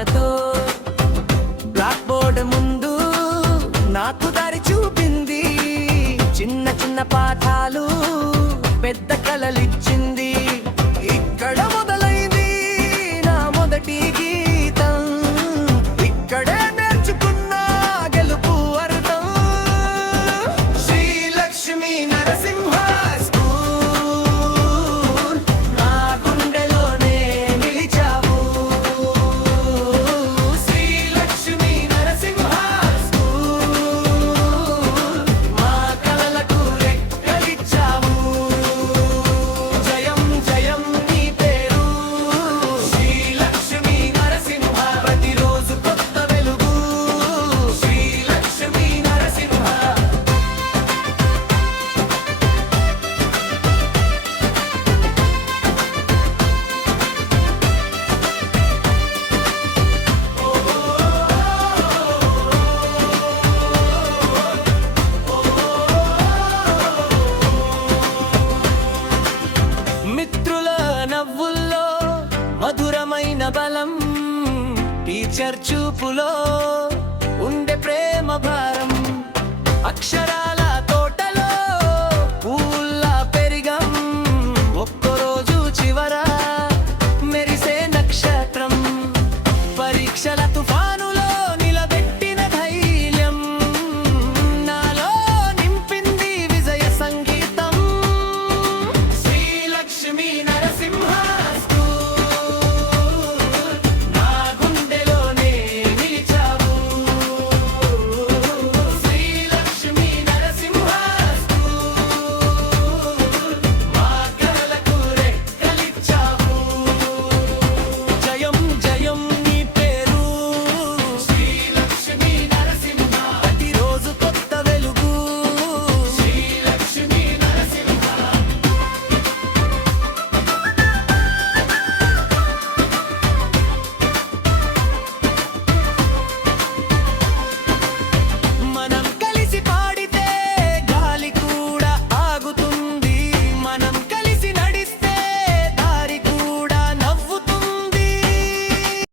ఆశతో black board ముందు నాకు దారి చూపింది. చిన్న చిన్న పాఠాలు పెద్ద కలలిచ్చింది. ఇక్కడ మొదలైంది నా మొదటి గీతం, ఇక్కడే నేర్చుకున్న గెలుపు అర్థం. శ్రీలక్ష్మీ నరసింహ స్కూల్ నా గుండెలోనే నిలిచావు. శ్రీలక్ష్మీ నరసింహ స్కూల్ మా కలలకు రెక్కలిచ్చావు. జయం జయం నీ పేరు శ్రీలక్ష్మీ నరసింహ, ప్రతిరోజు కొత్త వెలుగు శ్రీలక్ష్మీ నరసింహ. మిత్రుల నవ్వుల్లో మధురమైన బలం, టీచర్ చూపులో ఉండే ప్రేమ భారం, అక్షరాల